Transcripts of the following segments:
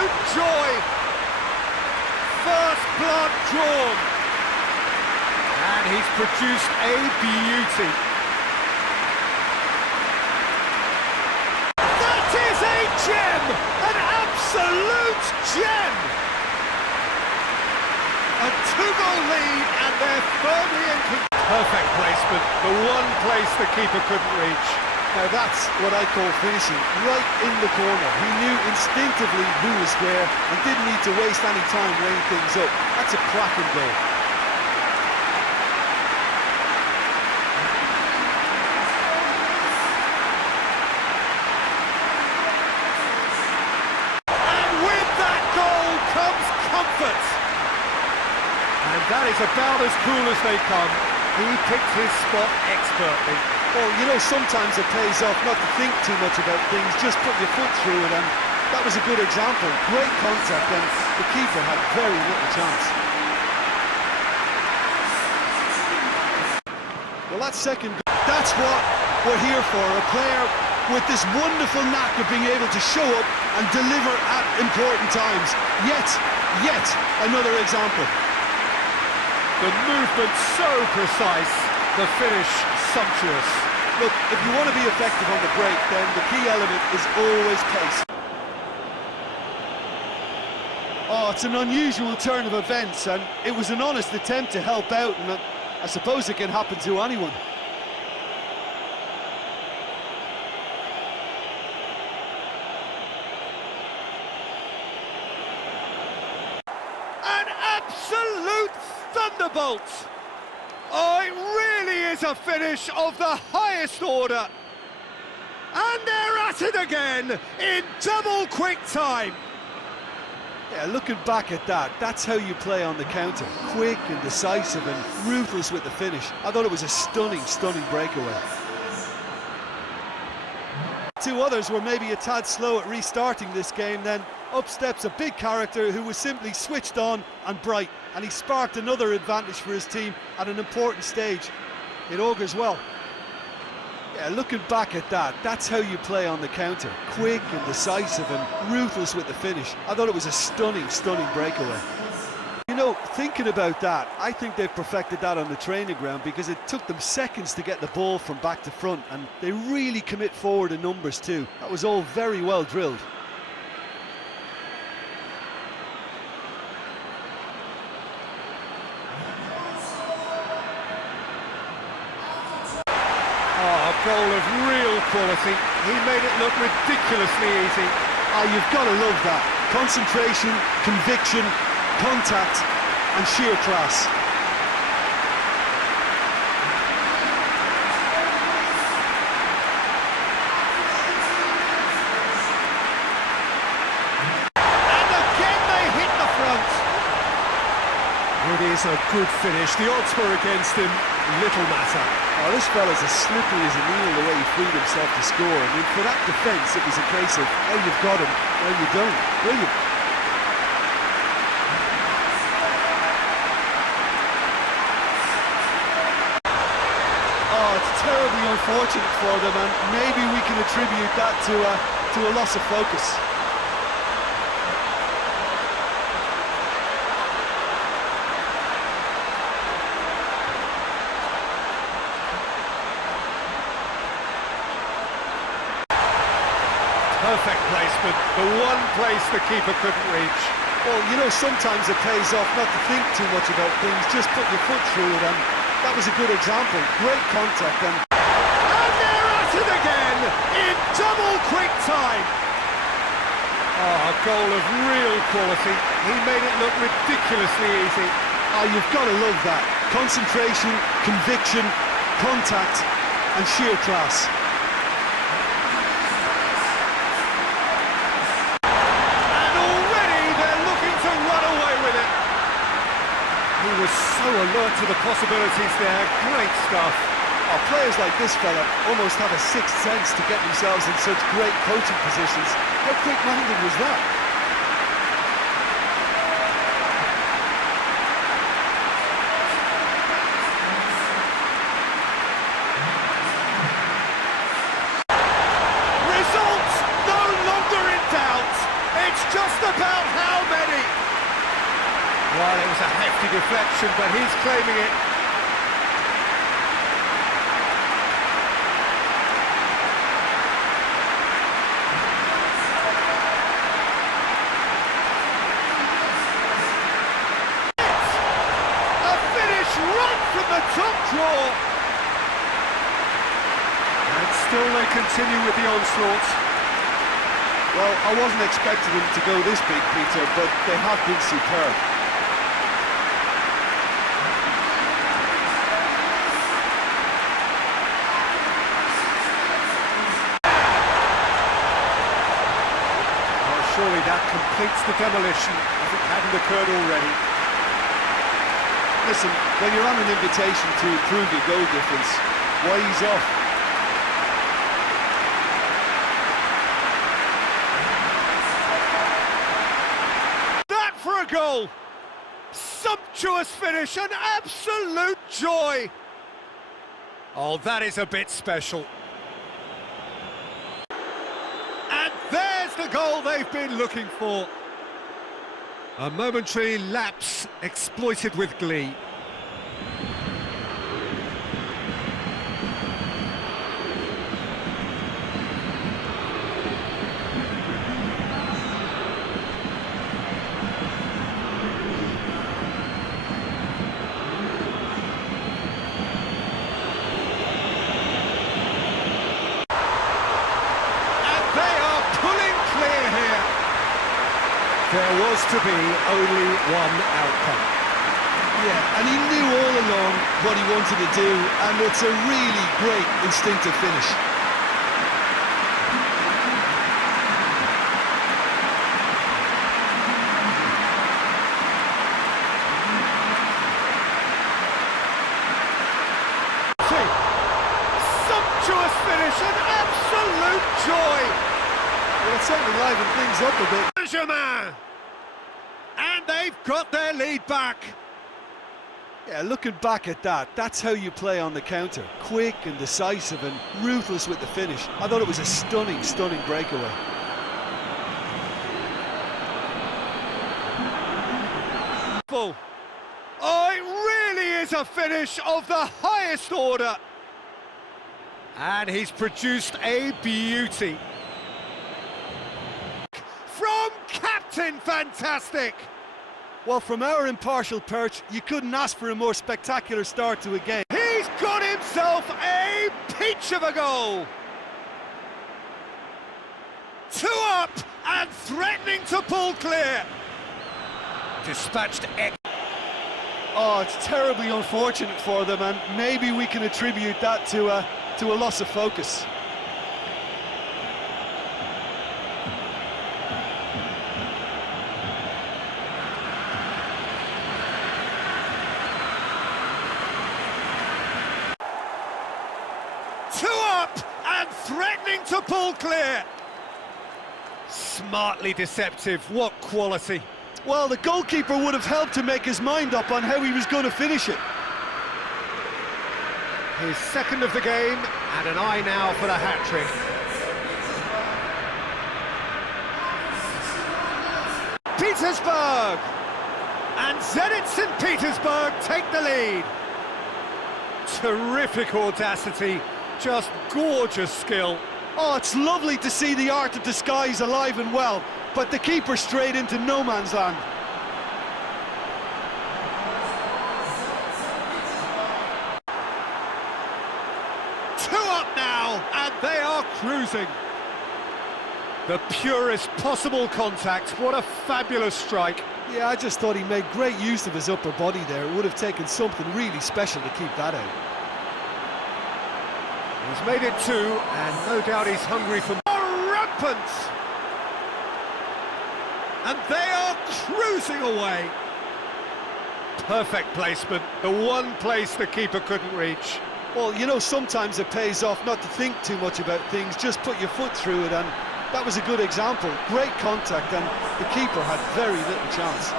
absolute joy. First blood drawn. And he's produced a beauty. That is a gem! An absolute gem! A 2-goal lead, and they're firmly in control. Perfect placement, the one place the keeper couldn't reach. Now that's what I call finishing, right in the corner. He knew instinctively who was where and didn't need to waste any time laying things up. That's a cracking goal. And with that goal comes comfort. And that is about as cool as they come. He picked his spot expertly. Well, you know, sometimes it pays off not to think too much about things, just put your foot through it, and that was a good example. Great contact, and the keeper had very little chance. Well, that second goal, that's what we're here for, a player with this wonderful knack of being able to show up and deliver at important times. Yet another example. The movement so precise, the finish sumptuous. Look, if you want to be effective on the break, then the key element is always pace. Oh, it's an unusual turn of events, and it was an honest attempt to help out, and I suppose it can happen to anyone. An absolute thunderbolt! Oh, it really is a finish of the highest order. And they're at it again in double quick time. Yeah, looking back at that, that's how you play on the counter. Quick and decisive and ruthless with the finish. I thought it was a stunning breakaway. Two others were maybe a tad slow at restarting this game, then up steps a big character who was simply switched on and bright, and he sparked another advantage for his team at an important stage. It augurs well. Yeah, looking back at that, that's how you play on the counter. Quick and decisive and ruthless with the finish. I thought it was a stunning breakaway. You know, thinking about that, I think they've perfected that on the training ground, because it took them seconds to get the ball from back to front, and they really commit forward in numbers too. That was all very well drilled. Oh, a goal of real quality. He made it look ridiculously easy. Oh, you've got to love that. Concentration, conviction, contact and sheer class. And again they hit the front. It is a good finish. The odds were against him. Little matter. Oh, this fella's as slippery as an eel the way he freed himself to score. I mean, for that defence, it was a case of, oh, you've got him, well, you don't. Brilliant. Oh, it's terribly unfortunate for them, and maybe we can attribute that to a loss of focus. Perfect placement, the one place the keeper couldn't reach. Well, you know, sometimes it pays off not to think too much about things, just put your foot through it, and that was a good example. Great contact, and they're at it again in double quick time. Oh, a goal of real quality. He made it look ridiculously easy. Oh, you've got to love that. Concentration, conviction, contact and sheer class. He was so alert to the possibilities there. Great stuff. Oh, players like this fella almost have a sixth sense to get themselves in such great coaching positions. How quick-minded was that? Results no longer in doubt. It's It's just about how many? Well, it was a hefty deflection, but he's claiming it. A finish right from the top draw. And still they continue with the onslaught. Well, I wasn't expecting them to go this big, Peter, but they have been superb. Well, surely that completes the demolition, if it hadn't occurred already. Listen, when you're on an invitation to improve your goal difference, why ease off? That for a goal! Sumptuous finish, an absolute joy! Oh, that is a bit special. And there's the goal they've been looking for. A momentary lapse exploited with glee. There was to be only one outcome. Yeah, and he knew all along what he wanted to do, and it's a really great instinctive finish. Sumptuous finish, an absolute joy! Well, it's certainly livened things up a bit. And they've got their lead back. Yeah, looking back at that, that's how you play on the counter. Quick and decisive and ruthless with the finish. I thought it was a stunning, stunning breakaway. Oh, it really is a finish of the highest order. And he's produced a beauty. From Captain Fantastic! Well, from our impartial perch, you couldn't ask for a more spectacular start to a game. He's got himself a peach of a goal! 2 up and threatening to pull clear. Dispatched. Oh, it's terribly unfortunate for them, and maybe we can attribute that to a loss of focus. Threatening to pull clear. Smartly deceptive, what quality. Well, the goalkeeper would have helped to make his mind up on how he was going to finish it. His second of the game, and an eye now for the hat-trick. Petersburg! And Zenit St. Petersburg take the lead. Terrific audacity. Just gorgeous skill. Oh, it's lovely to see the art of disguise alive and well, but the keeper straight into no man's land. Two up now, and they are cruising. The purest possible contact. What a fabulous strike. Yeah, I just thought he made great use of his upper body there. It would have taken something really special to keep that out. He's made it 2, and no doubt he's hungry for more. Rampant! And they are cruising away. Perfect placement, the one place the keeper couldn't reach. Well, you know, sometimes it pays off not to think too much about things, just put your foot through it, and that was a good example. Great contact, and the keeper had very little chance.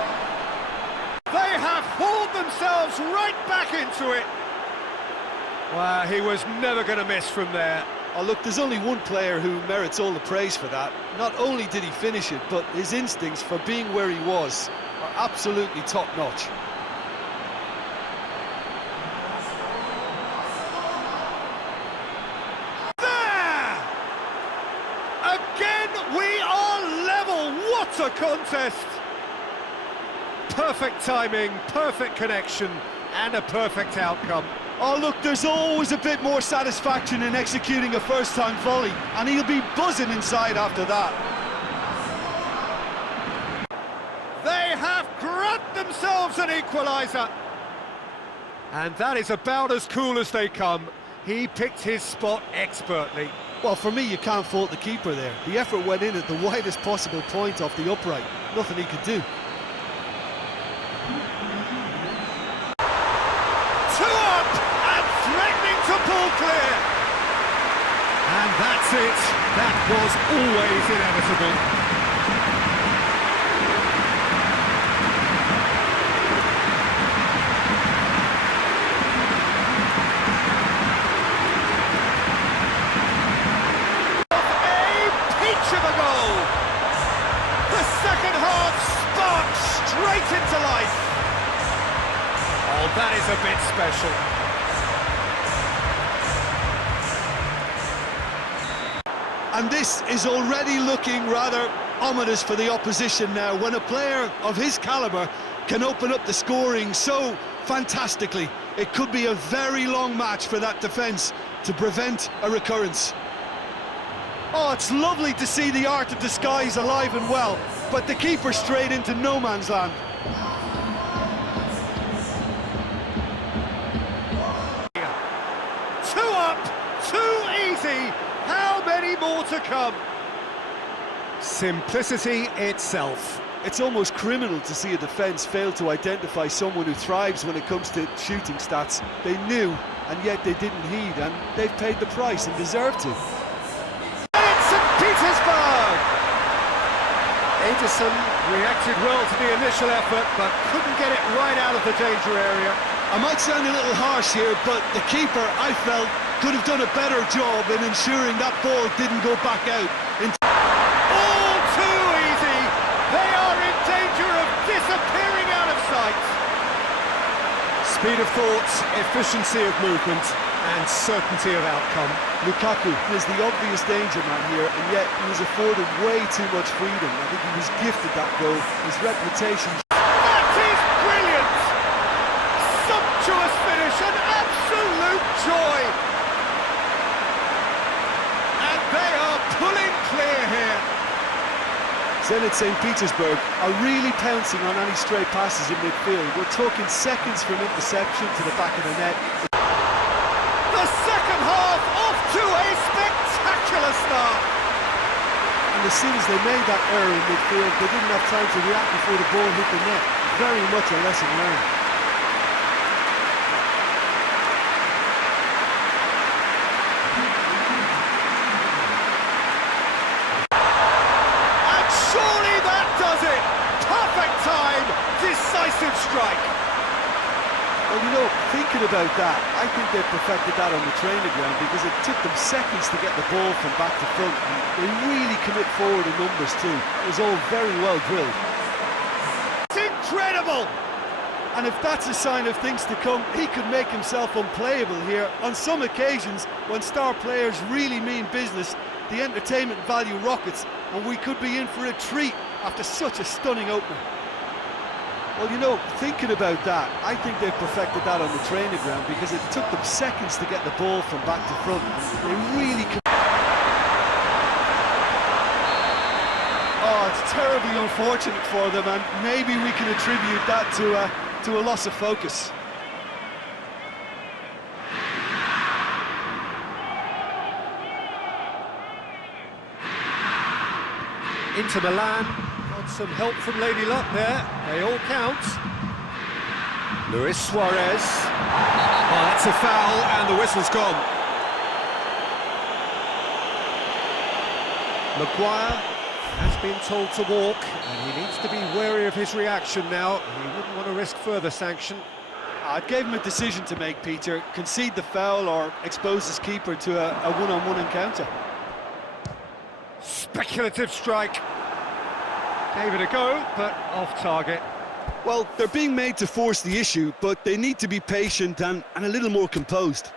They have hauled themselves right back into it. Well, he was never going to miss from there. Oh, look, there's only one player who merits all the praise for that. Not only did he finish it, but his instincts for being where he was are absolutely top-notch. There! Again, we are level. What a contest! Perfect timing, perfect connection, and a perfect outcome. Oh, look, there's always a bit more satisfaction in executing a first-time volley, and he'll be buzzing inside after that. They have grabbed themselves an equaliser. And that is about as cool as they come. He picked his spot expertly. Well, for me, you can't fault the keeper there. The effort went in at the widest possible point off the upright. Nothing he could do. To pull clear, and that's it. That was always inevitable. A peach of a goal. The second half sparked straight into life. Oh, that is a bit special. And this is already looking rather ominous for the opposition now, when a player of his calibre can open up the scoring so fantastically. It could be a very long match for that defence to prevent a recurrence. Oh, it's lovely to see the art of disguise alive and well, but the keeper straight into no man's land. Two up, too easy. How many more to come? Simplicity itself. It's almost criminal to see a defence fail to identify someone who thrives when it comes to shooting stats. They knew, and yet they didn't heed, and they've paid the price and deserve to. And it's St. Petersburg! Edison reacted well to the initial effort, but couldn't get it right out of the danger area. I might sound a little harsh here, but the keeper, I felt, could have done a better job in ensuring that ball didn't go back out. All too easy! They are in danger of disappearing out of sight! Speed of thought, efficiency of movement, and certainty of outcome. Lukaku is the obvious danger man here, and yet he was afforded way too much freedom. I think he was gifted that goal. His reputation... That is brilliant! Sumptuous finish, an absolute joy! They are pulling clear here. Zenit St. Petersburg are really pouncing on any stray passes in midfield. We're talking seconds from interception to the back of the net. The second half off to a spectacular start. And as soon as they made that error in midfield, they didn't have time to react before the ball hit the net. Very much a lesson learned. Decisive strike. Well, you know, thinking about that, I think they've perfected that on the training ground, because it took them seconds to get the ball from back to front, and they really commit forward in numbers too. It was all very well drilled. It's incredible! And if that's a sign of things to come, he could make himself unplayable here. On some occasions, when star players really mean business, the entertainment value rockets, and we could be in for a treat after such a stunning opener. Well, you know, thinking about that, I think they've perfected that on the training ground, because it took them seconds to get the ball from back to front. They really... Oh, it's terribly unfortunate for them, and maybe we can attribute that to a loss of focus. Inter Milan got some help from Lady Luck there. They all count. Luis Suarez. Oh, that's a foul, and the whistle's gone. Maguire has been told to walk, and he needs to be wary of his reaction now. He wouldn't want to risk further sanction. I'd gave him a decision to make, Peter. Concede the foul or expose his keeper to a one-on-one encounter. Speculative strike. Gave it a go, but off target. Well, they're being made to force the issue, but they need to be patient and a little more composed.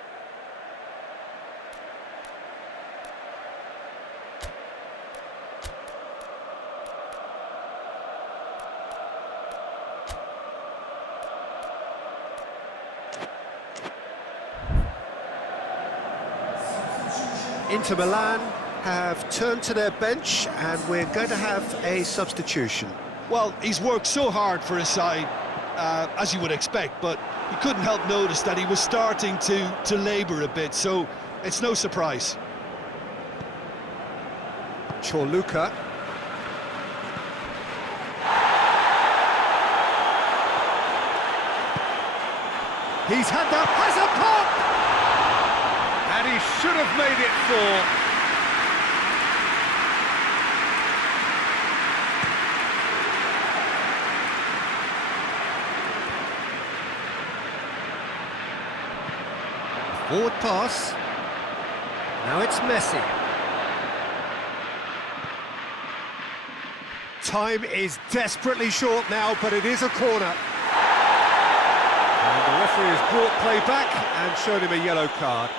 Inter Milan have turned to their bench and we're going to have a substitution. Well, he's worked so hard for his side, as you would expect, but you couldn't help notice that he was starting to labour a bit, so it's no surprise. Chorluka. He's had that, has a pop! And he should have made it 4. Forward pass. Now it's Messi. Time is desperately short now, but it is a corner. And the referee has brought play back and showed him a yellow card.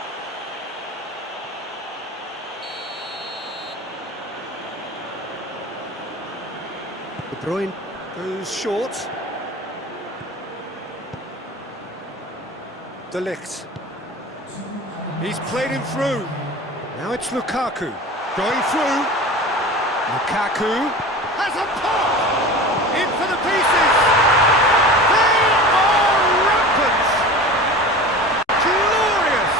De Bruyne goes short. De Ligt. He's played him through. Now it's Lukaku. Going through. Lukaku has a pop! In for the pieces! They are rampant! Glorious!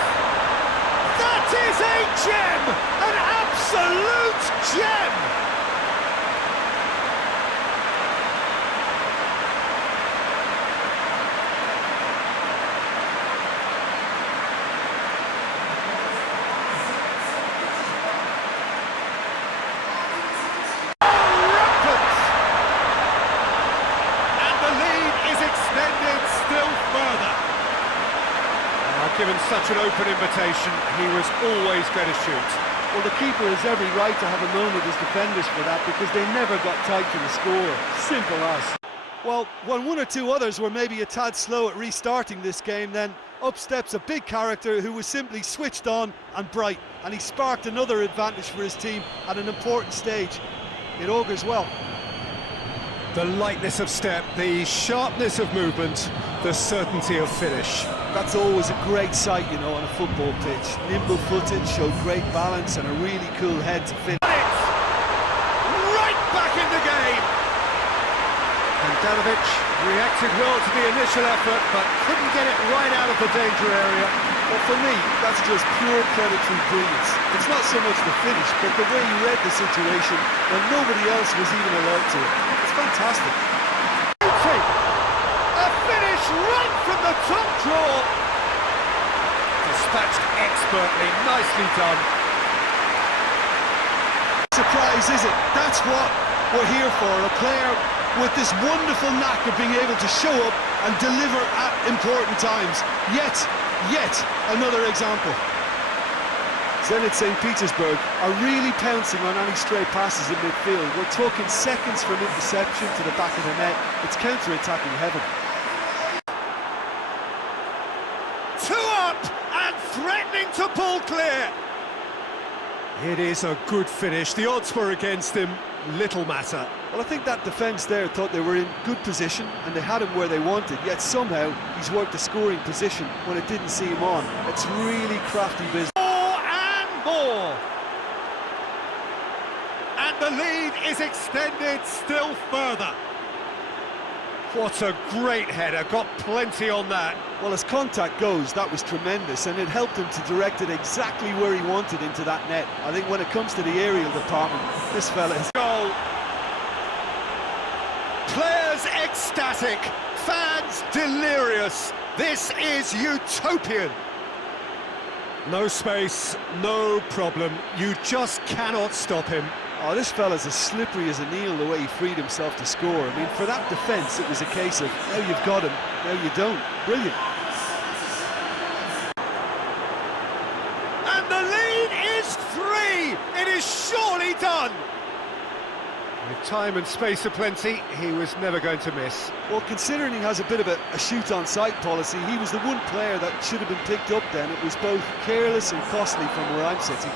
That is a gem! An absolute gem! Given such an open invitation, he was always going to shoot. Well, the keeper has every right to have a moan at his defenders for that because they never got tight to the score. Simple as. Well, when one or two others were maybe a tad slow at restarting this game, then up steps a big character who was simply switched on and bright, and he sparked another advantage for his team at an important stage. It augurs well. The lightness of step, the sharpness of movement, the certainty of finish. That's always a great sight, you know, on a football pitch. Nimble-footed, showed great balance and a really cool head to finish. Right back in the game! Handanovic reacted well to the initial effort, but couldn't get it right out of the danger area. Well, for me, that's just pure predatory brilliance. It's not so much the finish, but the way he read the situation when nobody else was even alert to it. It's fantastic. A finish right from the top draw. Dispatched expertly, nicely done. Surprise, is it? That's what we're here for. A player with this wonderful knack of being able to show up and deliver at important times. Yet another example. Zenit St. Petersburg are really pouncing on any stray passes in midfield. We're talking seconds from interception to the back of the net. It's counter-attacking heaven. 2 up and threatening to pull clear. It is a good finish. The odds were against him. Little matter. Well, I think that defence there thought they were in good position and they had him where they wanted, yet somehow he's worked a scoring position when it didn't see him on. It's really crafty business. More and more. And the lead is extended still further. What a great header, got plenty on that. Well, as contact goes, that was tremendous, and it helped him to direct it exactly where he wanted into that net. I think when it comes to the aerial department, this fella is... Goal. Players ecstatic, fans delirious. This is utopian. No space, no problem. You just cannot stop him. Oh, this fella's as slippery as an eel the way he freed himself to score. I mean, for that defence, it was a case of, now you've got him, now you don't. Brilliant. And the lead is 3! It is surely done! With time and space aplenty, he was never going to miss. Well, considering he has a bit of a shoot-on-sight policy, he was the one player that should have been picked up then. It was both careless and costly from where I'm sitting.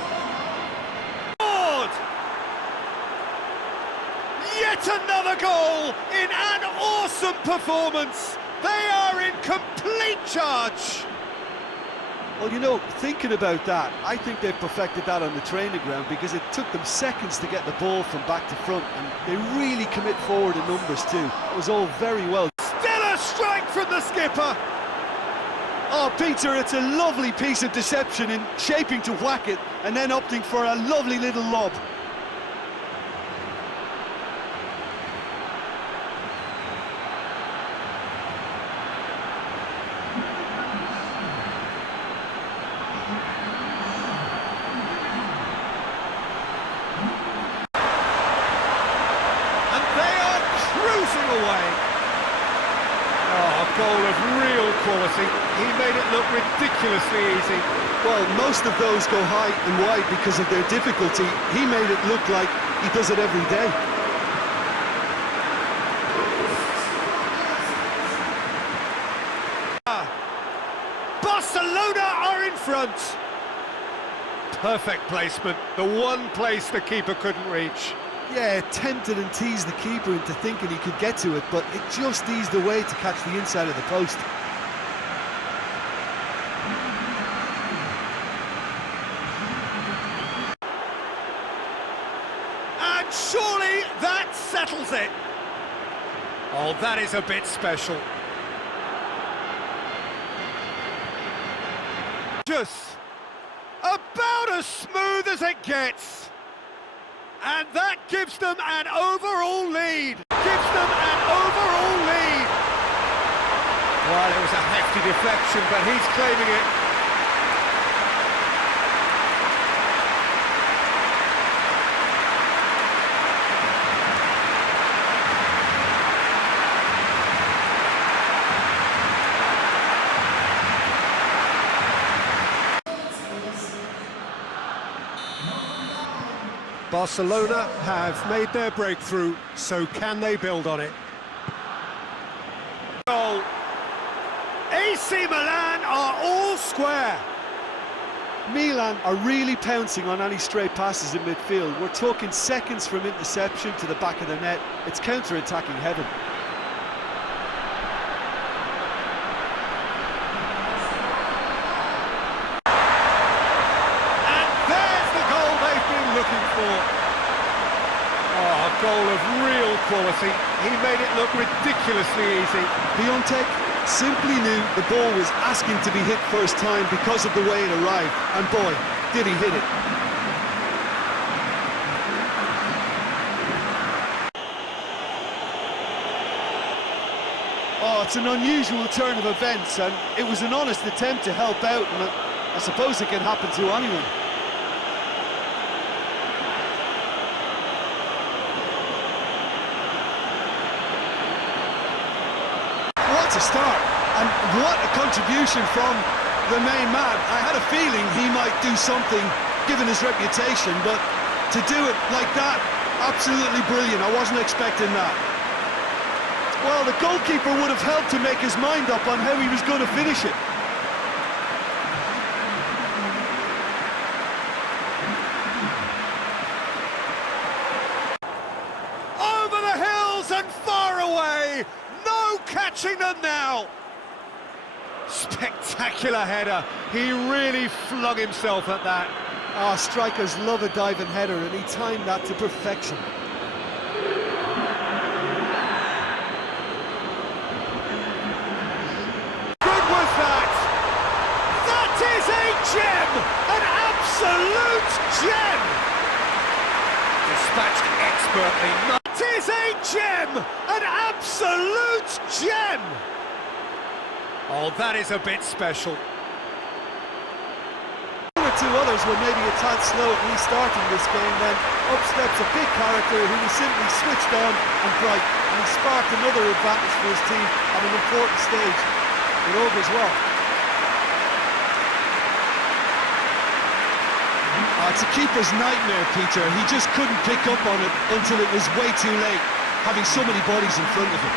Yet another goal in an awesome performance. They are in complete charge. Well, you know, thinking about that, I think they've perfected that on the training ground because it took them seconds to get the ball from back to front, and they really commit forward in numbers too. It was all very well. Still a strike from the skipper. Oh, Peter, it's a lovely piece of deception in shaping to whack it and then opting for a lovely little lob. Away. Oh, a goal of real quality. He made it look ridiculously easy. Well, most of those go high and wide because of their difficulty. He made it look like he does it every day. Barcelona are in front. Perfect placement. The one place the keeper couldn't reach. Yeah, tempted and teased the keeper into thinking he could get to it, but it just eased away to catch the inside of the post. And surely that settles it. Oh, that is a bit special. Just about as smooth as it gets. And that gives them an overall lead. Well, it was a hefty deflection, but he's claiming it. Barcelona have made their breakthrough, so can they build on it? Goal. AC Milan are all square. Milan are really pouncing on any stray passes in midfield. We're talking seconds from interception to the back of the net. It's counter-attacking heaven. Oh, a goal of real quality. He made it look ridiculously easy. Piontek simply knew the ball was asking to be hit first time because of the way it arrived, and boy, did he hit it. Oh, it's an unusual turn of events, and it was an honest attempt to help out, and I suppose it can happen to anyone. What a start, and what a contribution from the main man. I had a feeling he might do something given his reputation, but to do it like that, absolutely brilliant. I wasn't expecting that. Well, the goalkeeper would have helped to make his mind up on how he was going to finish it. Over the hills and far away. No catching them now. Spectacular header. He really flung himself at that. Ah, strikers love a diving header, and he timed that to perfection. Good was that. That is a gem. An absolute gem. Dispatched expertly. That is a gem. An absolute gem. Oh, that is a bit special. two others were maybe a tad slow at restarting this game, then up steps a big character who was simply switched on and bright, and he sparked another advantage for his team at an important stage. It augurs well. It's a keeper's nightmare, Peter. He just couldn't pick up on it until it was way too late, having so many bodies in front of him.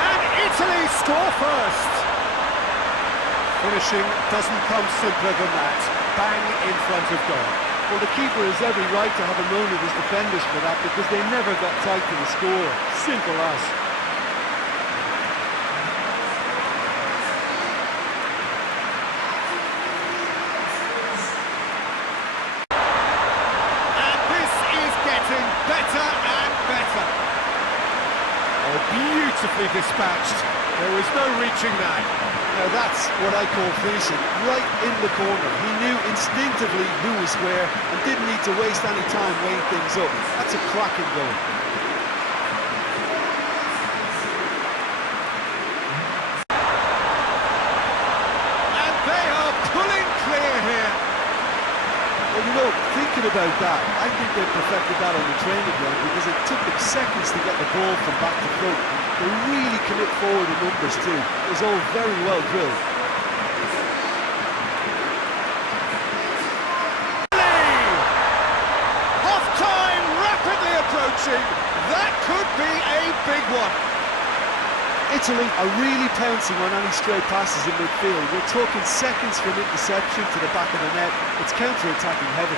And Italy score first. Finishing doesn't come simpler than that. Bang in front of goal. Well, the keeper has every right to have a moan at his defenders for that, because they never got tight to the score. Simple as. And this is getting better and better. Oh, beautifully dispatched. There was no reaching that. Now that's what I call finishing, right in the corner. He knew instinctively who was where and didn't need to waste any time weighing things up. That's a cracking goal. And they are pulling clear here. Well, you know, thinking about that, I think they perfected that on the training ground, because it took them seconds to get the ball from back to front. They really commit forward in numbers too. It was all very well drilled. Half-time rapidly approaching. That could be a big one. Italy are really pouncing on any stray passes in midfield. We're talking seconds from interception to the back of the net. It's counter-attacking heavy.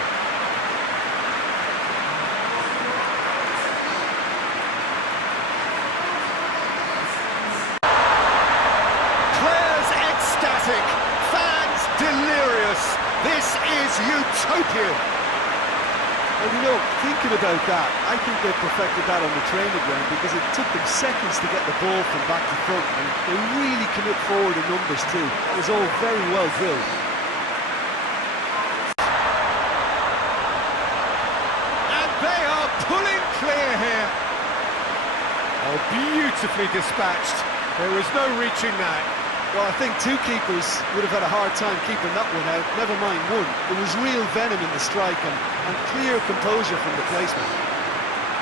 Fans delirious. This is utopian. Well, you know, thinking about that, I think they perfected that on the training ground, because it took them seconds to get the ball from back to front, and they really commit forward in numbers too. It was all very well drilled. And they are pulling clear here. Oh, beautifully dispatched. There was no reaching that. Well, I think two keepers would have had a hard time keeping that one out, never mind one. There was real venom in the strike and clear composure from the placement.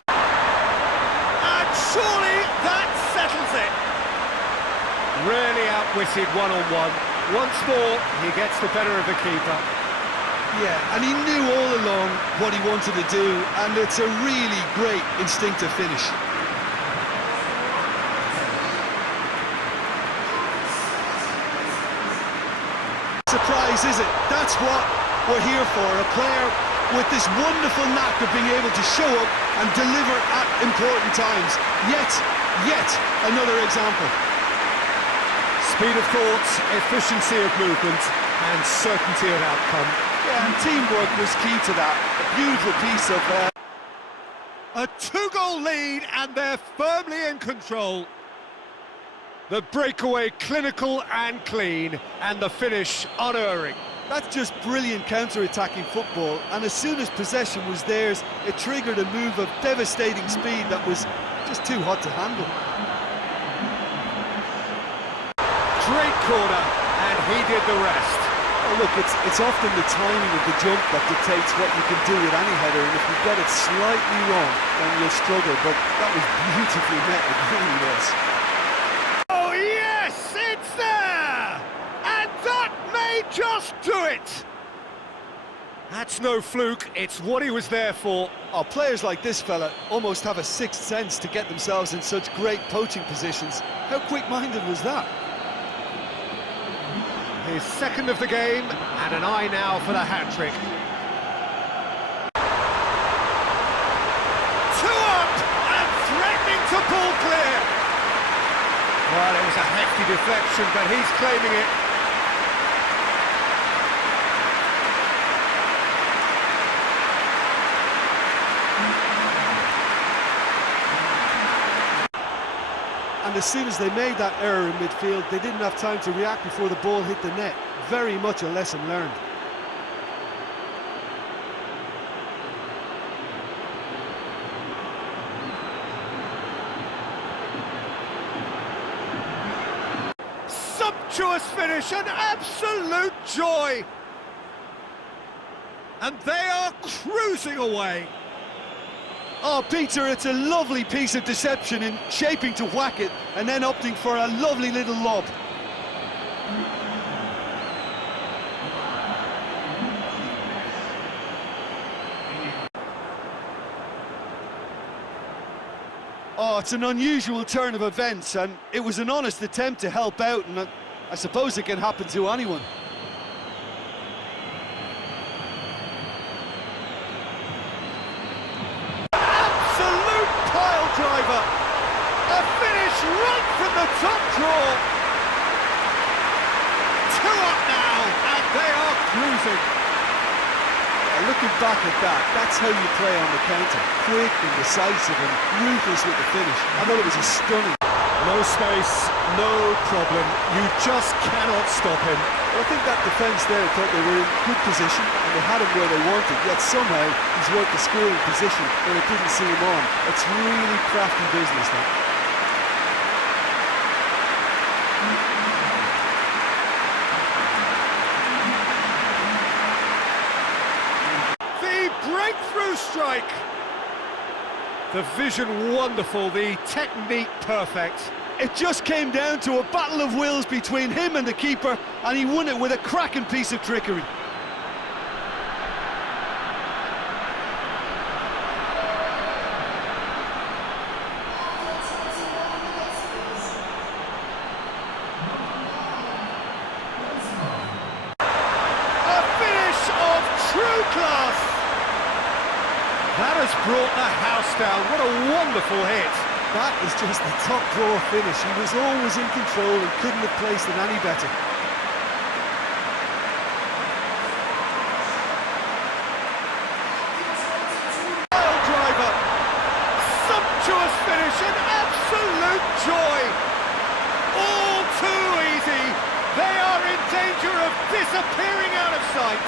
And surely that settles it. Really outwitted one-on-one. Once more, he gets the better of the keeper. Yeah, and he knew all along what he wanted to do, and it's a really great instinctive finish. Surprise, is it? That's what we're here for. A player with this wonderful knack of being able to show up and deliver at important times. Yet another example. Speed of thought, efficiency of movement, and certainty of outcome. Yeah, and teamwork was key to that. A beautiful piece of... A two-goal lead, and they're firmly in control. The breakaway clinical and clean, and the finish unerring. That's just brilliant counter-attacking football, and as soon as possession was theirs, it triggered a move of devastating speed that was just too hot to handle. Great corner, and he did the rest. Oh, look, it's often the timing of the jump that dictates what you can do with any header, and if you get it slightly wrong, then you'll struggle, but that was beautifully met, it really was. Oh yes, it's there! And that may just do it! That's no fluke, it's what he was there for. Oh, players like this fella almost have a sixth sense to get themselves in such great poaching positions. How quick-minded was that? His second of the game, and an eye now for the hat-trick. Two up, and threatening to pull clear. Well, it was a hefty deflection, but he's claiming it. And as soon as they made that error in midfield, they didn't have time to react before the ball hit the net. Very much a lesson learned. Sumptuous finish, an absolute joy. And they are cruising away. Oh, Peter, it's a lovely piece of deception in shaping to whack it and then opting for a lovely little lob. Oh, it's an unusual turn of events, and it was an honest attempt to help out, and I suppose it can happen to anyone. Absolute pile driver. A finish right from the top draw. 2 up now, and they are cruising. Looking back at that, that's how you play on the counter. Quick and decisive and ruthless with the finish. I thought it was a stunning. No space, no problem. You just cannot stop him. I think that defence there thought they were in good position and they had him where they wanted, yet somehow he's worked the scoring position when it didn't see him on. It's really crafty business now. Breakthrough strike. The vision wonderful, the technique perfect. It just came down to a battle of wills between him and the keeper, and he won it with a cracking piece of trickery. A finish of true class. That has brought the house down. What a wonderful hit. That is just the top draw finish. He was always in control and couldn't have placed it any better. Pile driver. Sumptuous finish, an absolute joy. All too easy. They are in danger of disappearing out of sight.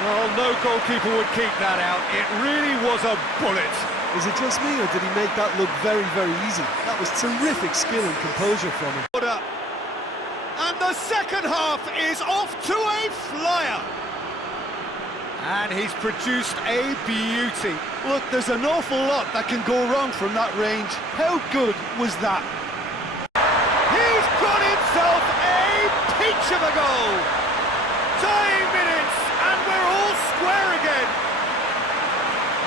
Well, no goalkeeper would keep that out. It really was a bullet. Is it just me, or did he make that look very, very easy? That was terrific skill and composure from him. And the second half is off to a flyer. And he's produced a beauty. Look, there's an awful lot that can go wrong from that range. How good was that? He's got himself a peach of a goal. Dying minutes, and we're all square again.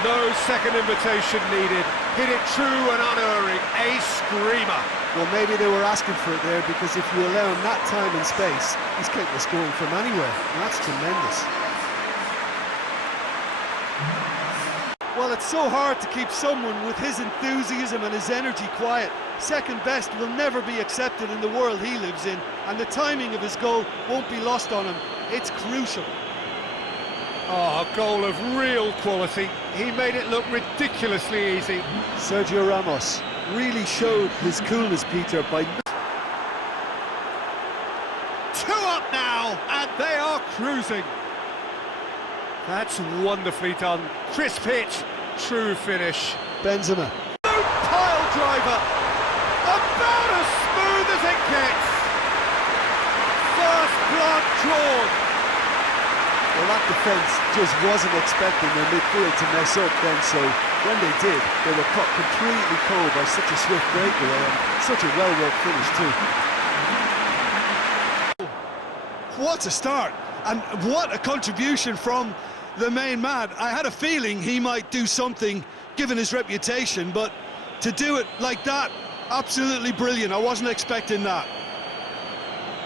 No second invitation needed. Hit it true and unerring. A screamer. Well, maybe they were asking for it there, because if you allow him that time and space, he's capable of scoring from anywhere. And that's tremendous. Well, it's so hard to keep someone with his enthusiasm and his energy quiet. Second best will never be accepted in the world he lives in, and the timing of his goal won't be lost on him. It's crucial. Oh, a goal of real quality. He made it look ridiculously easy. Sergio Ramos really showed his coolness, Peter, by... 2 up now, and they are cruising. That's wonderfully done. Crisp hit, true finish. Benzema. Pile driver, about as smooth as it gets. First blood drawn. Well, that defence just wasn't expecting their midfield to mess up then, so when they did, they were caught completely cold by such a swift breakaway and such a well-worked finish too. What a start, and what a contribution from the main man. I had a feeling he might do something, given his reputation, but to do it like that, absolutely brilliant. I wasn't expecting that.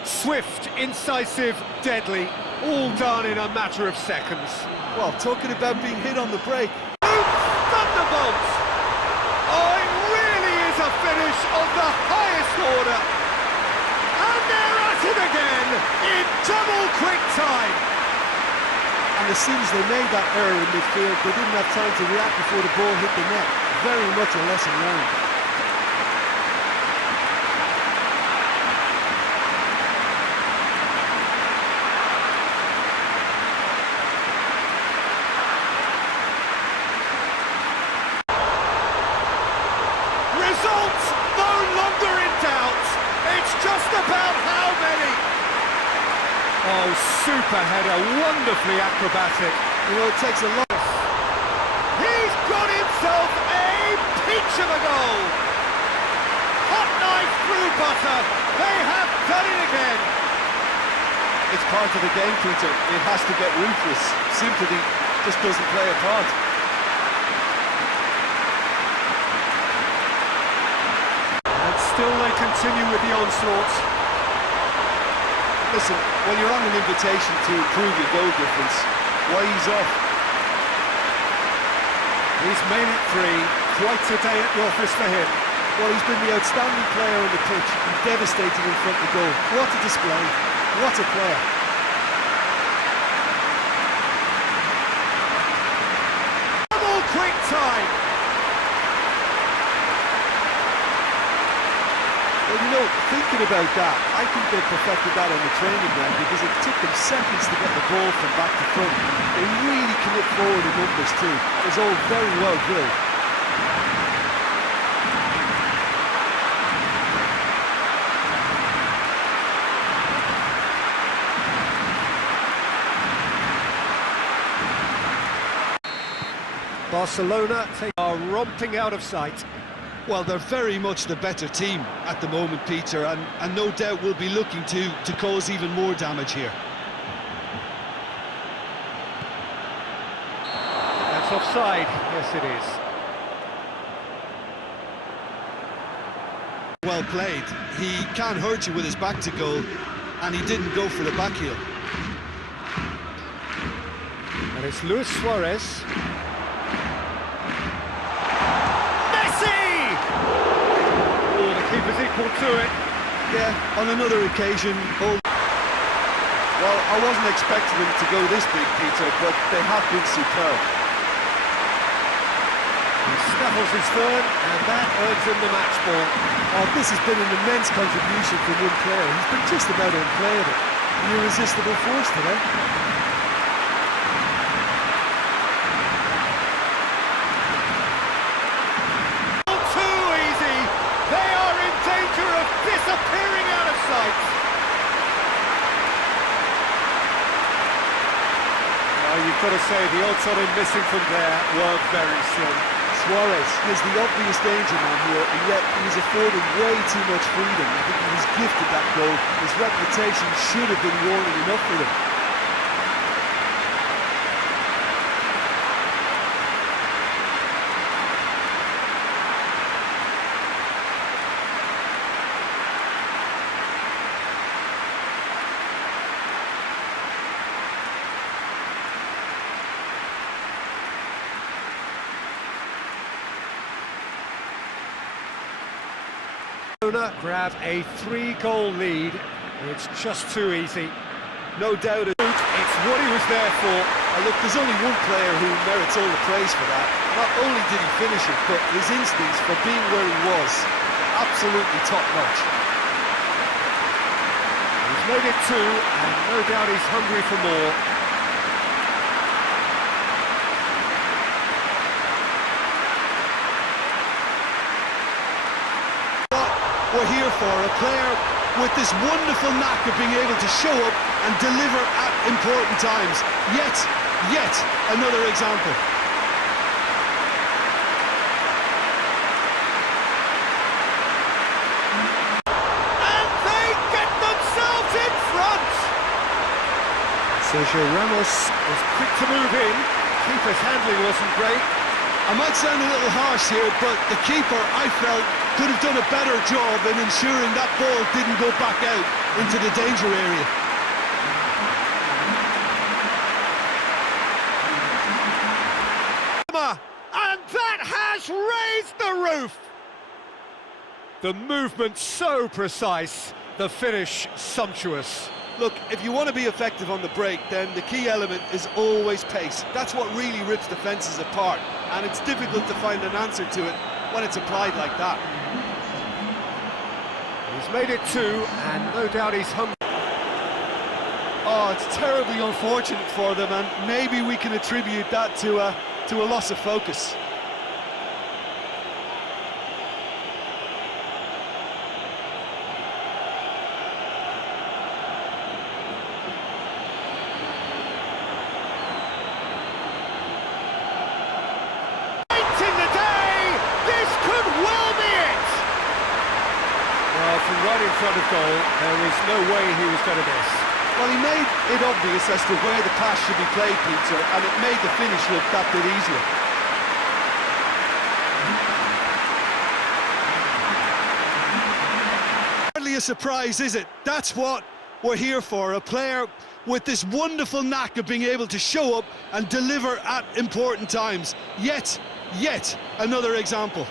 Swift, incisive, deadly, all done in a matter of seconds. Well, talking about being hit on the break. Thunderbolts! Oh, it really is a finish of the highest order. And they're at it again in double quick time. And as soon as they made that error in midfield, they didn't have time to react before the ball hit the net. Very much a lesson learned. Oh, super header, wonderfully acrobatic. You know, it takes a lot. He's got himself a peach of a goal. Hot knife through butter. They have done it again. It's part of the game, Peter. It has to get ruthless. Sympathy just doesn't play a part. And still they continue with the onslaught. Listen, when you're on an invitation to improve your goal difference, why ease off? He's made it 3. Quite a day at the office for him. Well, he's been the outstanding player on the pitch and devastating in front of goal. What a display. What a player. Double quick time. Well, you know, thinking about that, I think they perfected that on the training ground because it took them seconds to get the ball from back to front. They really commit forward in numbers too. It was all very well drilled. Barcelona are romping out of sight. Well, they're very much the better team at the moment, Peter, and no doubt will be looking to cause even more damage here. That's offside. Yes, it is. Well played. He can't hurt you with his back to goal, and he didn't go for the back heel. And it's Luis Suarez. Keeper's equal to it. Yeah, on another occasion. Well, I wasn't expecting them to go this big, Peter, but they have been superb. He snaffles his third, and that earns him the match ball. Oh, this has been an immense contribution from one player. He's been just about unplayable. An irresistible force today. Disappearing out of sight. Well, you've got to say the odds on him missing from there were very slim. Suarez is the obvious danger man here, and yet he was afforded way too much freedom. I think he was gifted that goal. His reputation should have been warning enough for him. Grab a 3-goal lead. It's just too easy. No doubt. It's what he was there for. Look, there's only one player who merits all the praise for that. Not only did he finish it, but his instincts for being where he was, absolutely top-notch. He's made it 2, and no doubt he's hungry for more. We're here for a player with this wonderful knack of being able to show up and deliver at important times. Yet another example. And they get themselves in front. Sergio Ramos was quick to move in. Keeper's handling wasn't great. I might sound a little harsh here, but the keeper, I felt, could have done a better job in ensuring that ball didn't go back out into the danger area. And that has raised the roof! The movement so precise, the finish sumptuous. Look, if you want to be effective on the break, then the key element is always pace. That's what really rips defences apart, and it's difficult to find an answer to it when it's applied like that. He's made it 2, and no doubt he's hungry. Oh, it's terribly unfortunate for them, and maybe we can attribute that to a loss of focus. front of goal. There was no way he was going to miss. Well, he made it obvious as to where the pass should be played, Peter, and it made the finish look that bit easier. Hardly a surprise, is it? That's what we're here for, a player with this wonderful knack of being able to show up and deliver at important times. Yet another example.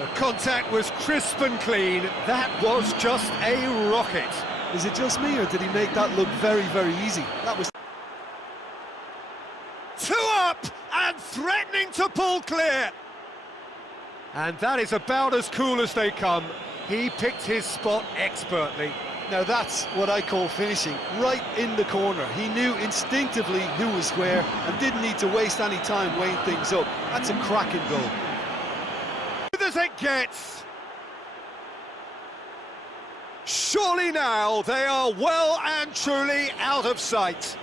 The contact was crisp and clean. That was just a rocket. Is it just me, or did he make that look very, very easy? That was... Two up and threatening to pull clear. And that is about as cool as they come. He picked his spot expertly. Now that's what I call finishing, right in the corner. He knew instinctively who was where and didn't need to waste any time weighing things up. That's a cracking goal. As it gets. Surely now they are well and truly out of sight.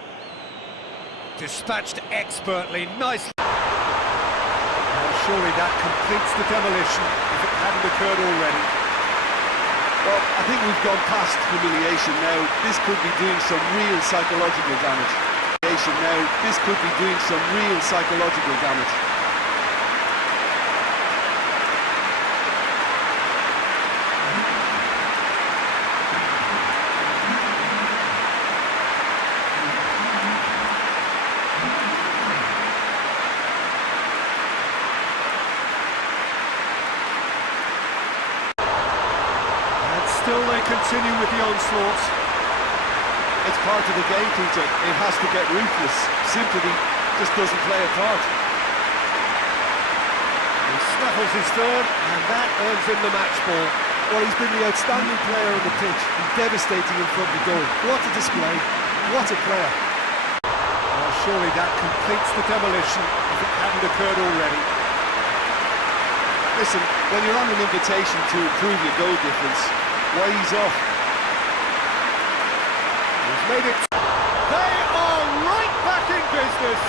Dispatched expertly, nicely. Well, surely that completes the demolition if it hadn't occurred already. Well, I think we've gone past humiliation now. This could be doing some real psychological damage. This could be doing some real psychological damage. Still they continue with the onslaught. It's part of the game, Peter. It has to get ruthless. Sympathy just doesn't play a part. He snaffles his third, and that earns him the match ball. Well, he's been the outstanding player on the pitch and devastating in front of the goal. What a display. What a player. Well, surely that completes the demolition if it hadn't occurred already. Listen, when you're on an invitation to improve your goal difference, why he's off? He's made it. They are right back in business.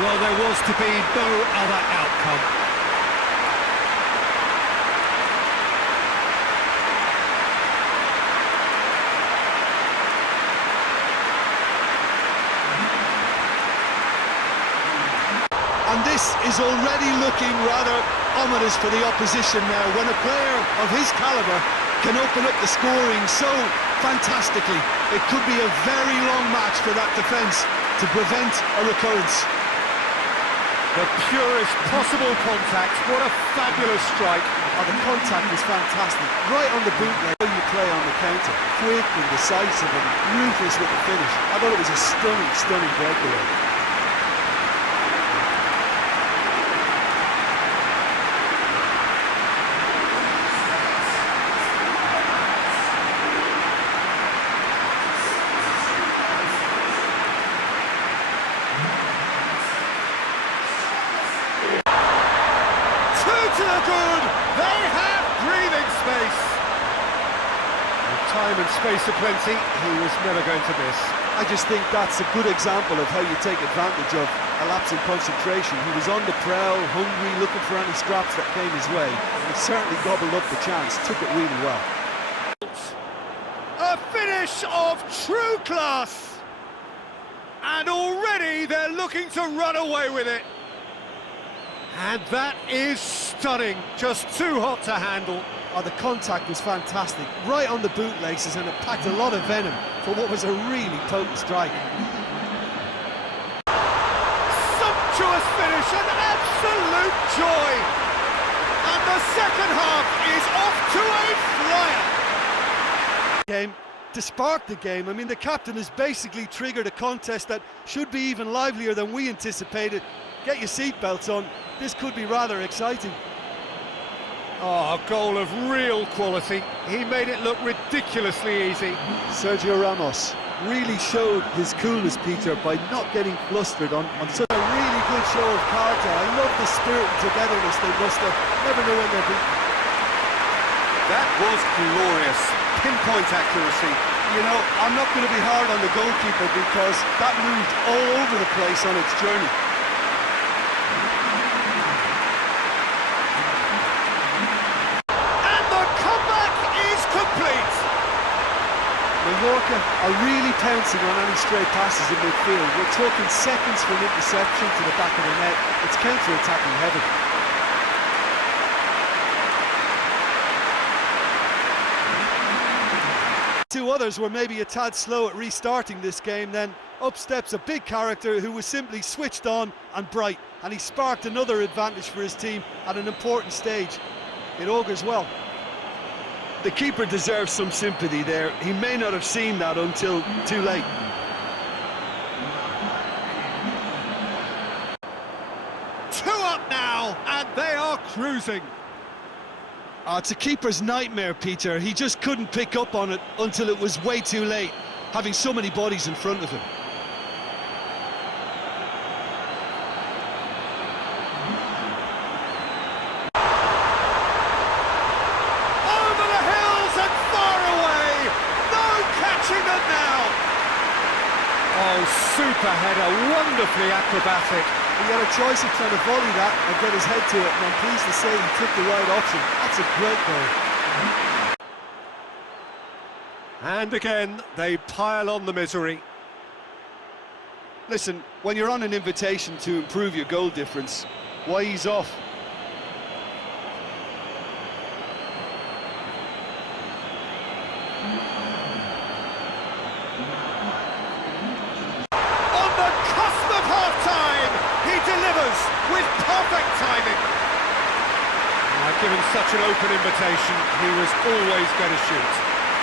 Well, there was to be no other outcome. And this is already looking rather ominous for the opposition now, when a player of his calibre can open up the scoring so fantastically. It could be a very long match for that defence to prevent a recurrence. The purest possible contact. What a fabulous strike. Oh, the contact was fantastic. Right on the bootleg. You play on the counter. Quick and decisive and ruthless with the finish. I thought it was a stunning breakaway. To the good, they have breathing space. With time and space aplenty, he was never going to miss. I just think that's a good example of how you take advantage of a lapse in concentration. He was on the prowl, hungry, looking for any scraps that came his way. He certainly gobbled up the chance, took it really well. A finish of true class. And already they're looking to run away with it. And that is stunning, just too hot to handle. Oh, the contact was fantastic, right on the bootlaces, and it packed a lot of venom for what was a really potent strike. Sumptuous finish, an absolute joy. And the second half is off to a flyer. Game to spark the game. I mean, the captain has basically triggered a contest that should be even livelier than we anticipated. Get your seatbelts on. This could be rather exciting. Oh, a goal of real quality. He made it look ridiculously easy. Sergio Ramos really showed his coolness, Peter, by not getting flustered on such a really good show of character. I love the spirit and togetherness they must have. Never know when they're beaten. That was glorious. Pinpoint accuracy. You know, I'm not going to be hard on the goalkeeper because that moved all over the place on its journey. Mallorca are really pouncing on any stray passes in midfield. We're talking seconds from interception to the back of the net. It's counter-attacking heaven. Two others were maybe a tad slow at restarting this game, then up steps a big character who was simply switched on and bright, and he sparked another advantage for his team at an important stage. It augurs well. The keeper deserves some sympathy there. He may not have seen that until too late. Two up now, and they are cruising. Oh, it's a keeper's nightmare, Peter. He just couldn't pick up on it until it was way too late, having so many bodies in front of him. Over the hills and far away. No catching them now. Oh, super header, wonderfully acrobatic. He had a choice of trying to volley that or get his head to it, and I'm pleased to say he took the right option. That's a great goal. And again, they pile on the misery. Listen, when you're on an invitation to improve your goal difference, why ease off? On the cusp of half-time, he delivers with perfect timing. Given such an open invitation, he was always going to shoot.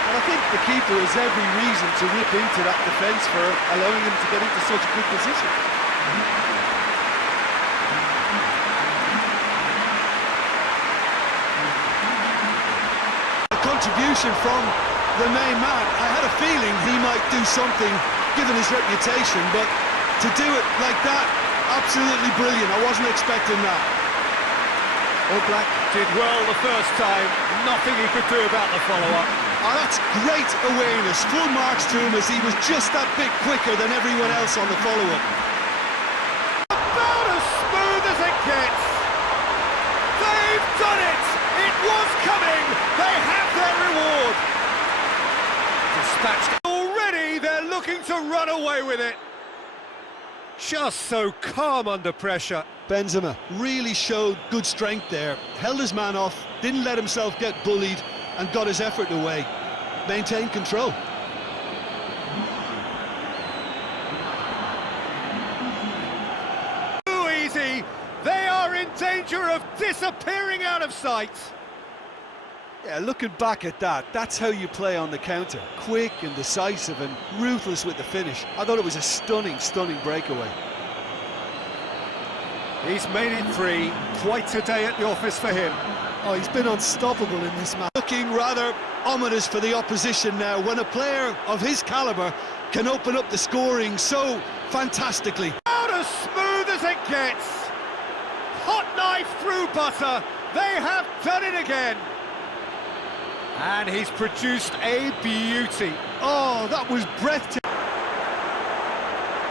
And I think the keeper has every reason to rip into that defence for allowing him to get into such a good position. A contribution from the main man. I had a feeling he might do something, given his reputation, but to do it like that, absolutely brilliant. I wasn't expecting that. All Black did well the first time, nothing he could do about the follow-up. Oh, that's great awareness. Full marks to him as he was just that bit quicker than everyone else on the follow-up. About as smooth as it gets. They've done it! It was coming! They have their reward! Dispatched already, they're looking to run away with it. Just so calm under pressure. Benzema really showed good strength there. Held his man off, didn't let himself get bullied, and got his effort away. Maintained control. Too easy. They are in danger of disappearing out of sight. Yeah, looking back at that, that's how you play on the counter. Quick and decisive and ruthless with the finish. I thought it was a stunning, stunning breakaway. He's made it three. Quite a day at the office for him. Oh, he's been unstoppable in this match. Looking rather ominous for the opposition now, when a player of his calibre can open up the scoring so fantastically. About as smooth as it gets. Hot knife through butter. They have done it again. And he's produced a beauty. Oh, that was breathtaking.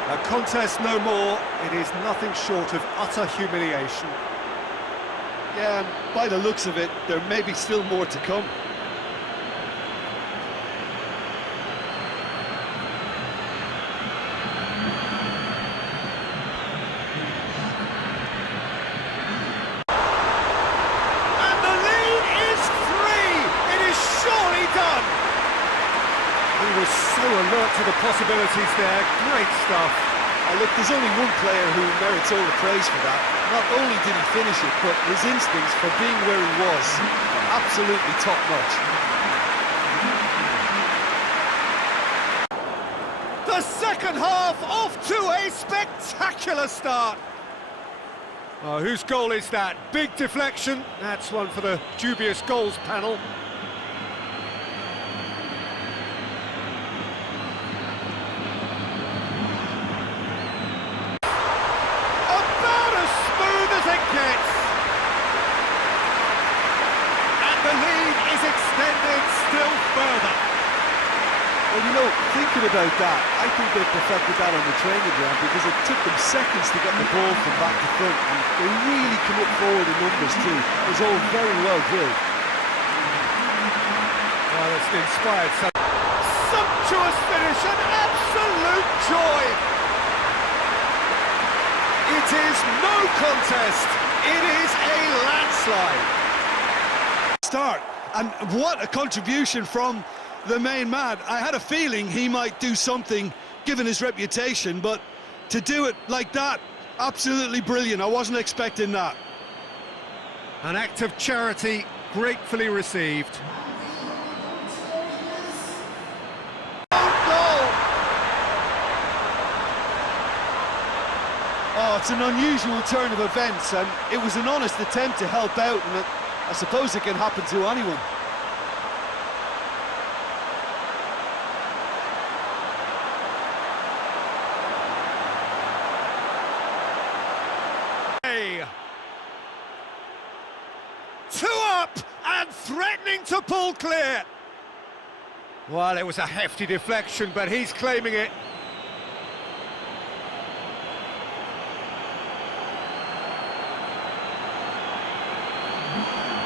A contest no more. It is nothing short of utter humiliation. Yeah, and by the looks of it, there may be still more to come. And the lead is 3. It is surely done. He was so alert to the possibilities there. Great stuff. Look, there's only one player who merits all the praise for that. Not only did he finish it, but his instincts for being where he was, absolutely top-notch. The second half off to a spectacular start. Oh, whose goal is that? Big deflection. That's one for the dubious goals panel. About as smooth as it gets. And the lead is extended still further. Well, you know, thinking about that, I think they perfected that on the training ground because it took them seconds to get the ball from back to front, and they really come up forward in numbers too. It was all very well drilled. Well, it's inspired some Sumptuous finish, an absolute joy. It is no contest, it is a landslide. Start, and what a contribution from the main man. I had a feeling he might do something given his reputation, but to do it like that, absolutely brilliant. I wasn't expecting that. An act of charity gratefully received. Oh, it's an unusual turn of events, and it was an honest attempt to help out, and I suppose it can happen to anyone. Two up and threatening to pull clear. Well, it was a hefty deflection, but he's claiming it.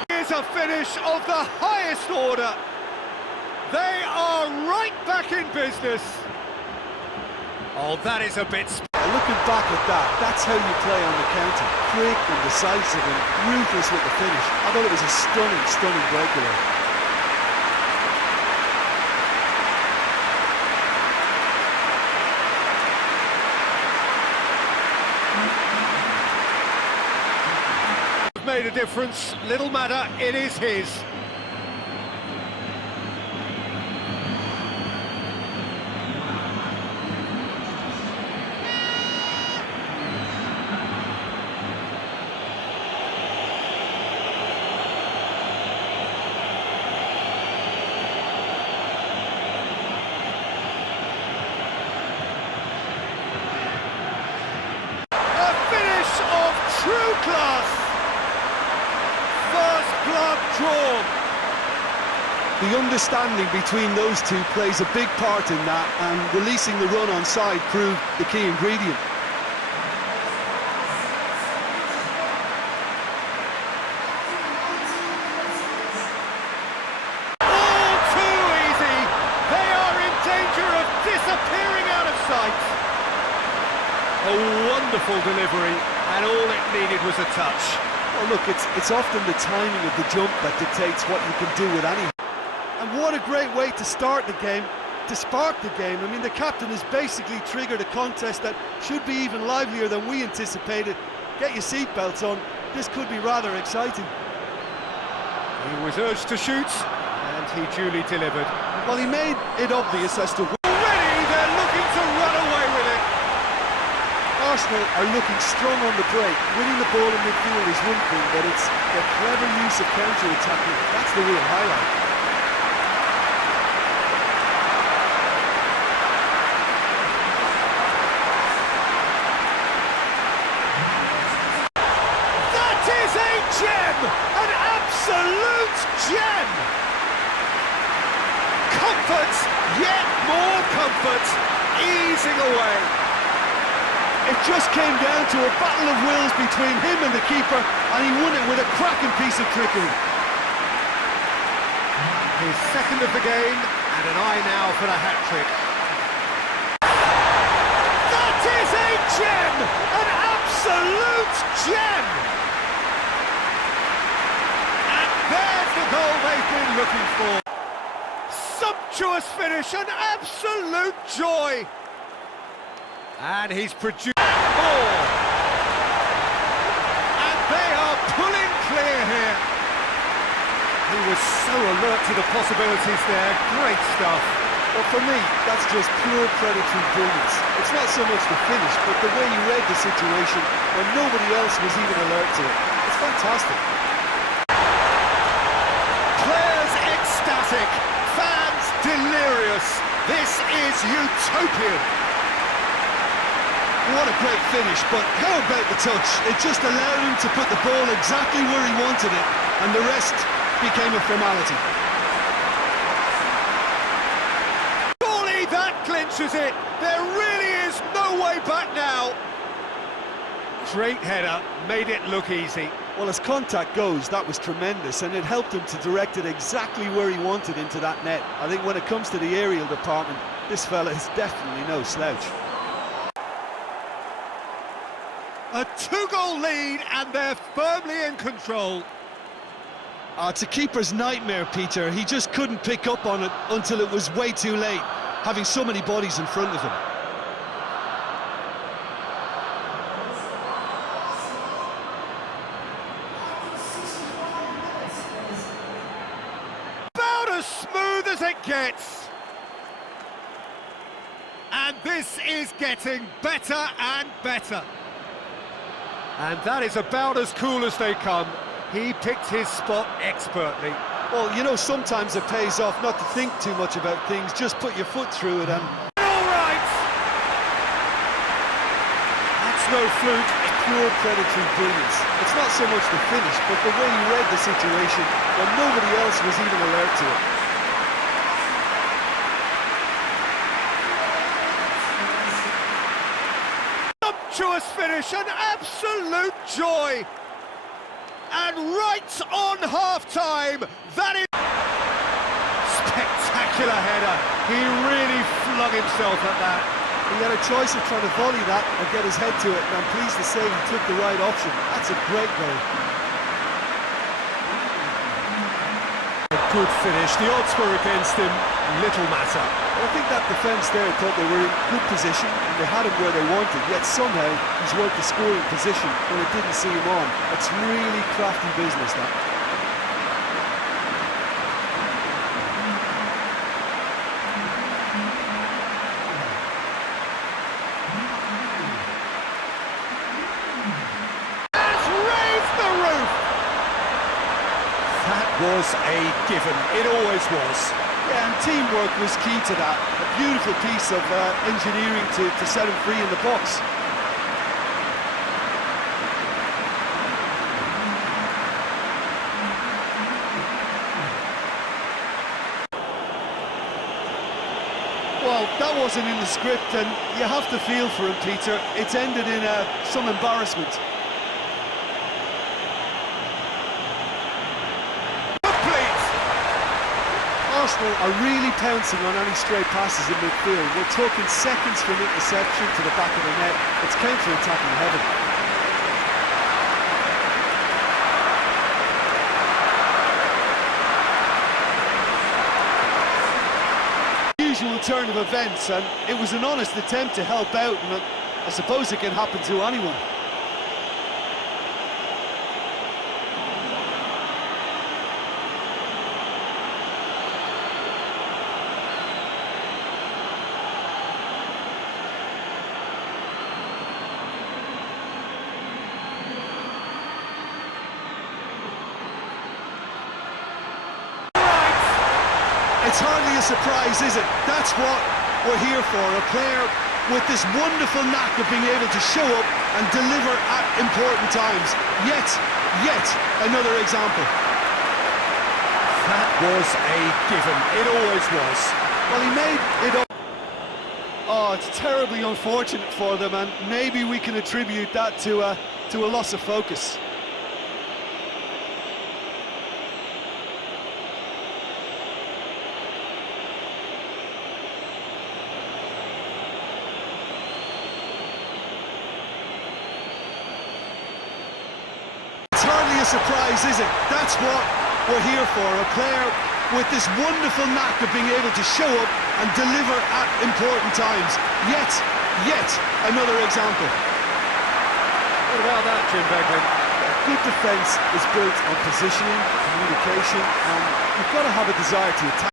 Here's a finish of the highest order. They are right back in business. Oh, that is a bit... Looking back at that, that's how you play on the counter. Quick and decisive and ruthless with the finish. I thought it was a stunning, stunning breakaway. Made a difference, little matter, it is his. True class! First blood drawn! The understanding between those two plays a big part in that, and releasing the run on side proved the key ingredient. All too easy! They are in danger of disappearing out of sight! A wonderful delivery, and all it needed was a touch. Well, look, it's often the timing of the jump that dictates what you can do with any. And what a great way to start the game, to spark the game. I mean, the captain has basically triggered a contest that should be even livelier than we anticipated. Get your seatbelts on, this could be rather exciting. He was urged to shoot, and he duly delivered. Well, he made it obvious as to... Already they're looking to run away with it. Arsenal are looking strong on the break. Winning the ball in midfield is one thing, but it's the clever use of counter-attacking. That's the real highlight. That is a gem! An absolute gem! Comfort, yet more comfort, easing away. It just came down to a battle of wills between him and the keeper, and he won it with a cracking piece of trickery. His second of the game, and an eye now for the hat-trick. That is a gem! An absolute gem! And there's the goal they've been looking for. Sumptuous finish, an absolute joy! And he's produced more. And they are pulling clear here. He was so alert to the possibilities there. Great stuff. Well, for me, that's just pure predatory brilliance. It's not so much the finish, but the way he read the situation when nobody else was even alert to it. It's fantastic. Players ecstatic. Fans delirious. This is utopian. What a great finish, but how about the touch? It just allowed him to put the ball exactly where he wanted it, and the rest became a formality. Surely that clinches it. There really is no way back now. Great header, made it look easy. Well, as contact goes, that was tremendous, and it helped him to direct it exactly where he wanted into that net. I think when it comes to the aerial department, This fella is definitely no slouch. A 2-goal lead, and they're firmly in control. It's a keeper's nightmare, Peter. He just couldn't pick up on it until it was way too late, having so many bodies in front of him. About as smooth as it gets. And this is getting better and better. And that is about as cool as they come. He picked his spot expertly. Well, you know, sometimes it pays off not to think too much about things, just put your foot through it and... All right! That's no fluke, it's pure predatory brilliance. It's not so much the finish, but the way he read the situation when nobody else was even alert to it. Sumptuous finish, an absolute joy! And right on half-time, that is... Spectacular header. He really flung himself at that. He had a choice of trying to volley that or get his head to it, and I'm pleased to say he took the right option. That's a great goal. A good finish. The odds were against him. Little matter. Well, I think that defence there thought they were in good position and they had him where they wanted, yet somehow he's worked the scoring position when it didn't see him on. It's really crafty business, that. Has raised the roof! That was a given. It always was. Yeah, and teamwork was key to that. A beautiful piece of engineering to set him free in the box. Well, that wasn't in the script, and you have to feel for him, Peter. It's ended in some embarrassment. Arsenal are really pouncing on any stray passes in midfield. We're talking seconds from interception to the back of the net. It's counter-attacking heaven. Usual turn of events, and it was an honest attempt to help out, and I suppose it can happen to anyone. It's hardly a surprise, is it? That's what we're here for, a player with this wonderful knack of being able to show up and deliver at important times. Yet another example. That was a given. It always was. Well, he made it up. Oh, it's terribly unfortunate for them, and maybe we can attribute that to a loss of focus. A surprise, is it? That's what we're here for, a player with this wonderful knack of being able to show up and deliver at important times. Yet another example. What about that, Jim Beglin? Good defence is built on positioning, communication, and you've got to have a desire to attack.